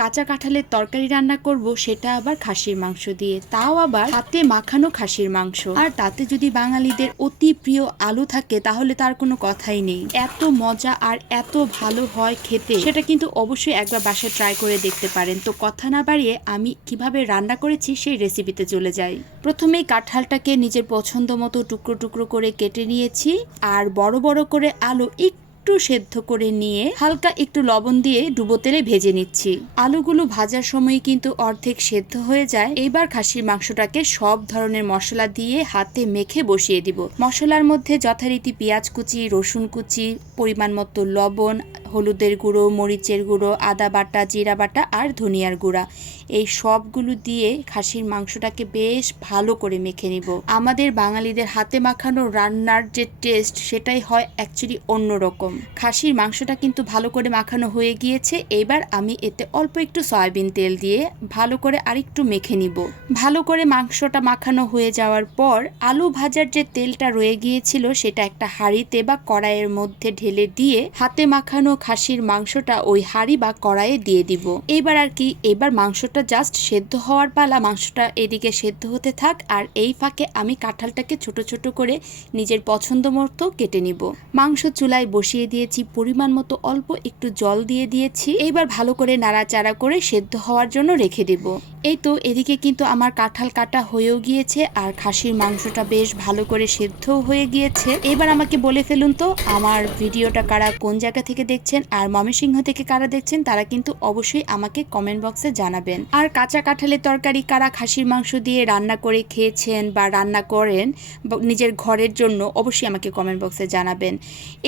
কাঁচা কাঁঠালের তরকারি রান্না করব, সেটা আবার খাসির মাংস দিয়ে। তাও আবার হাতে মাখানো খাসির মাংস। আর তাতে যদি বাঙালিদের অতি প্রিয় আলু থাকে, তাহলে তার কোনো কথাই নেই। এত মজা আর এত ভালো হয় খেতে, সেটা কিন্তু অবশ্যই একবার বাসায় ট্রাই করে দেখতে পারেন। তো কথা না বাড়িয়ে আমি কীভাবে রান্না করেছি, সেই রেসিপিতে চলে যাই। প্রথমেই কাঁঠালটাকে নিজের পছন্দ মতো টুকরো টুকরো করে কেটে নিয়েছি, আর বড় বড় করে আলু একটু সেদ্ধ করে নিয়ে হালকা একটু লবণ দিয়ে ডুবো তেলে ভেজে নিচ্ছি। আলুগুলো ভাজার সময় কিন্তু অর্ধেক সেদ্ধ হয়ে যায়। এবার খাসির মাংসটাকে সব ধরনের মশলা দিয়ে হাতে মেখে বসিয়ে দিব। মশলার মধ্যে যথারীতি পেঁয়াজ কুচি, রসুন কুচি পরিমাণ মতো লবণ হলুদের গুঁড়ো, মরিচের গুঁড়ো, আদা বাটা, জিরা বাটা আর ধনিয়ার গুঁড়া। এই সবগুলো দিয়ে খাসির মাংসটাকে বেশ ভালো করে মেখে নিব। আমাদের বাঙালিদের হাতে মাখানো রান্নার যে টেস্ট, সেটাই হয় অ্যাকচুয়ালি অন্যরকম। খাসির মাংসটা কিন্তু ভালো করে মাখানো হয়ে গিয়েছে। এবার আমি এতে অল্প একটু সয়াবিন তেল দিয়ে ভালো করে আরেকটু মেখে নিব। ভালো করে মাংসটা মাখানো হয়ে যাওয়ার পর আলু ভাজার যে তেলটা রয়ে গিয়েছিল, সেটা একটা হাঁড়িতে বা কড়াইয়ের মধ্যে ঢেলে দিয়ে হাতে মাখানো খাসির মাংসটা ওই হাঁড়ি বা কড়াইয়ে দিয়ে দিব। এবার আর কি, এবার মাংসটা জাস্ট সেদ্ধ হওয়ার পালা মাংসটা এদিকে সেদ্ধ হতে থাক আর এই ফাঁকে আমি কাঁঠালটাকে ছোট ছোট করে নিজের পছন্দ মতো কেটে নিব। মাংস চুলায় বসিয়ে দিয়েছি, পরিমাণ মতো অল্প একটু জল দিয়ে দিয়েছি। এইবার ভালো করে নাড়াচাড়া করে সেদ্ধ হওয়ার জন্য রেখে দেব। এই তো এদিকে কিন্তু আমার কাঁঠাল কাটা হয়েও গিয়েছে আর খাসির মাংসটা বেশ ভালো করে সেদ্ধও হয়ে গিয়েছে। এবার আমাকে বলে ফেলুন তো, আমার ভিডিওটা কারা কোন জায়গা থেকে দেখছেন আর ময়মনসিংহ থেকে কারা দেখছেন তারা কিন্তু অবশ্যই আমাকে কমেন্ট বক্সে জানাবেন। আর কাঁচা কাঁঠালের তরকারি কারা খাসির মাংস দিয়ে রান্না করে খেয়েছেন বা রান্না করেন নিজের ঘরের জন্য অবশ্যই আমাকে কমেন্ট বক্সে জানাবেন।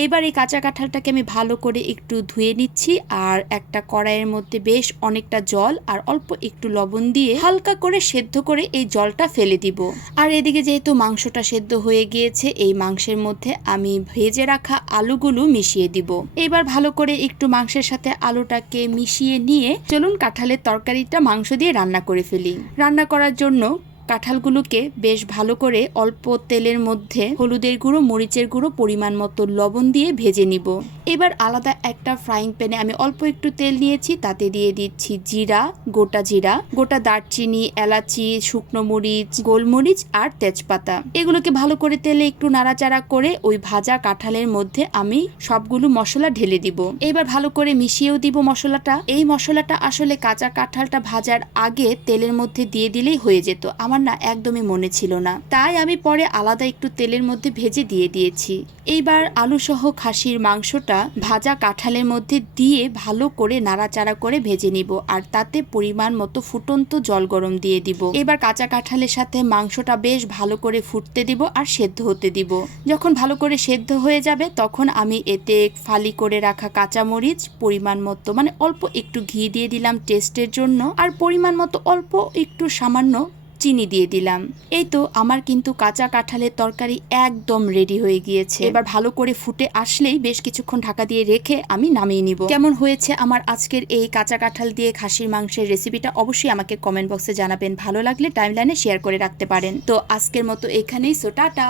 এবার এই কাঁচা কাঁঠালটাকে আমি ভালো করে একটু ধুয়ে নিচ্ছি আর একটা কড়াইয়ের মধ্যে বেশ অনেকটা জল আর অল্প একটু লবণ দিয়ে হালকা করে সেদ্ধ করে এই জলটা ফেলে দিব। আর এদিকে যেহেতু মাংসটা সেদ্ধ হয়ে গিয়েছে, এই মাংসের মধ্যে আমি ভেজে রাখা আলুগুলো মিশিয়ে দিব। এবার ভালো করে একটু মাংসের সাথে আলুটাকে মিশিয়ে নিয়ে চলুন কাঁঠালের তরকারিটা মাংস দিয়ে রান্না করে ফেলি। রান্না করার জন্য কাঁঠালগুলোকে বেশ ভালো করে অল্প তেলের মধ্যে হলুদের গুঁড়ো, মরিচের গুঁড়ো, পরিমাণ মতো লবণ দিয়ে ভেজে নিব। এবার আলাদা একটা ফ্রাইং প্যানে আমি অল্প একটু তেল নিয়েছি, তাতে দিয়ে দিচ্ছি জিরা, গোটা জিরা, গোটা দারচিনি, এলাচি, শুকনো মরিচ, গোলমরিচ আর তেজপাতা। এগুলোকে ভালো করে তেলে একটু নাড়াচাড়া করে ওই ভাজা কাঁঠালের মধ্যে আমি সবগুলো মশলা ঢেলে দিব। এবার ভালো করে মিশিয়েও দিব মশলাটা। এই মশলাটা আসলে কাঁচা কাঁঠালটা ভাজার আগে তেলের মধ্যে দিয়ে দিলেই হয়ে যেত। আমার না একদমই মনে ছিল না। তাই আমি পরে আলাদা একটু তেলের মধ্যে ভেজে দিয়ে দিয়েছি। এইবার আলু সহ খাসির মাংসটা ভাজা কাঁঠালের মধ্যে দিয়ে ভালো করে নাড়াচাড়া করে ভেজে নিব আর তাতে পরিমাণ মতো ফুটন্ত জল গরম দিয়ে দিব। এবার কাঁচা কাঁঠালের সাথে মাংসটা বেশ ভালো করে ফুটতে দিব আর সেদ্ধ হতে দিব। যখন ভালো করে সেদ্ধ হয়ে যাবে তখন আমি এতে ফালি করে রাখা কাঁচামরিচ, পরিমাণ মতো মানে অল্প একটু ঘি দিয়ে দিলাম টেস্টের জন্য। আর পরিমাণ মতো অল্প একটু সামান্য চিনি দিয়ে দিলাম। এই তো আমার কিন্তু কাঁচা কাঁঠালের তরকারি একদম রেডি হয়ে গিয়েছে। এবার ভালো করে ফুটে আসলেই বেশ কিছুক্ষণ ঢাকা দিয়ে রেখে আমি নামিয়ে নিব। কেমন হয়েছে আমার আজকের এই কাঁচা কাঁঠাল দিয়ে খাসির মাংসের রেসিপিটা অবশ্যই আমাকে কমেন্ট বক্সে জানাবেন। ভালো লাগলে টাইম লাইনে শেয়ার করে রাখতে পারেন। তো আজকের মতো এখানেই সো টাটা!